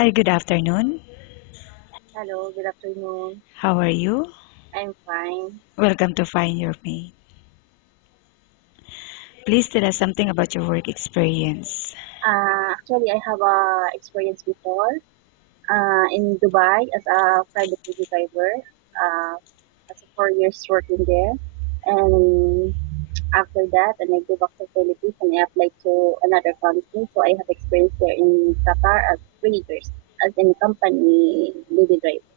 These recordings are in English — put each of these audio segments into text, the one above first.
Hi, good afternoon. Hello, good afternoon. How are you? I'm fine. Welcome to Find Your Mate. Please tell us something about your work experience. Actually, I have experience before in Dubai as a private taxi driver. Uh, as a 4 years working there, and after that, and I go back to Philippines and I applied to another country. So I have experience there in Qatar as 3 years as in company lady driver.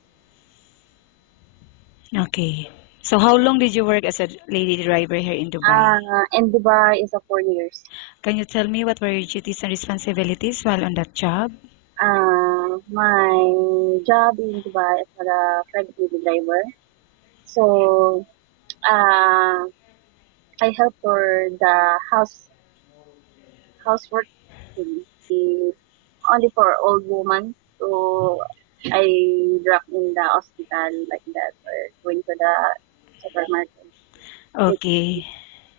Okay. So how long did you work as a lady driver here in Dubai? In Dubai is a 4 years. Can you tell me what were your duties and responsibilities while on that job? My job in Dubai as a private lady driver. So uh, I help for the housework thing. Only for old woman. So I drop in the hospital like that or going to the supermarket. Like, Okay.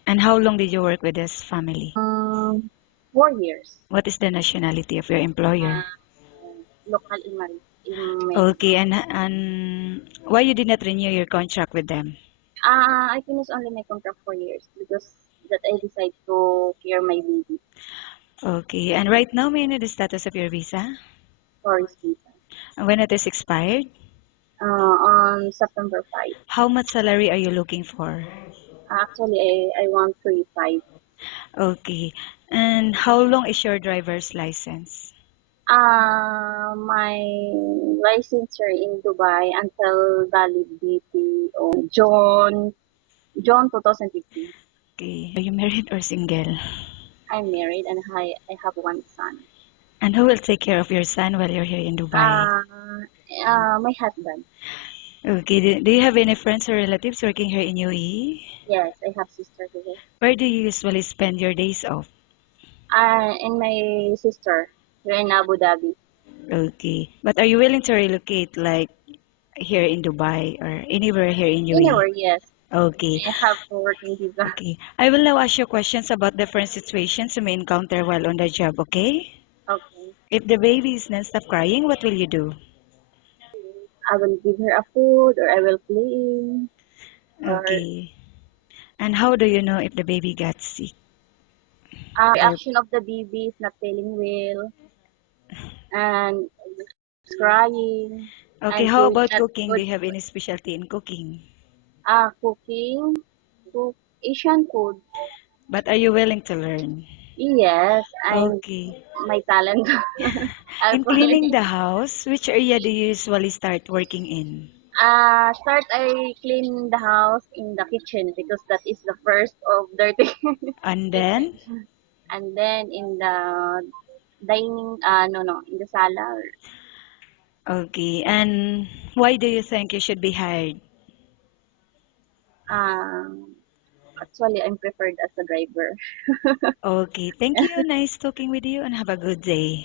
And how long did you work with this family? um, 4 years. What is the nationality of your employer? Local in Manila. Okay, and why you did not renew your contract with them? I finished only my contract 4 years because that I decide to care my baby Okay, and right now, may I know the status of your visa? for his visa. And when it is expired? On September 5. How much salary are you looking for? Actually, I want 35. Okay. And how long is your driver's license? My license here in Dubai until validity on June 2015. Okay. Are you married or single? I'm married and I have one son. And who will take care of your son while you're here in Dubai? My husband. Okay. Do you have any friends or relatives working here in UAE? Yes, I have sister here. Where do you usually spend your days off? And my sister here in Abu Dhabi. Okay. But are you willing to relocate like here in Dubai or anywhere here in UAE? Anywhere, yes. Okay. I have working visa. Okay. I will now ask you questions about different situations you may encounter while on the job, okay? Okay. If the baby is non-stop crying, what will you do? I will give her a food or I will clean or Okay. And how do you know if the baby got sick? Or reaction of the baby is not feeling well and is crying okay, and how feeling about not cooking? Do good. you have any specialty in cooking? Cooking, cook Asian food. But are you willing to learn? Yes, I'm Okay. my talent. In cleaning Actually, the house, which area do you usually start working in? start I clean the house in the kitchen because that is the first of dirty And kitchen, then? and then in the dining. No, no, in the sala. Okay. And why do you think you should be hired? Um, Actually, I'm preferred as a driver. Okay. Thank you. Nice talking with you and have a good day.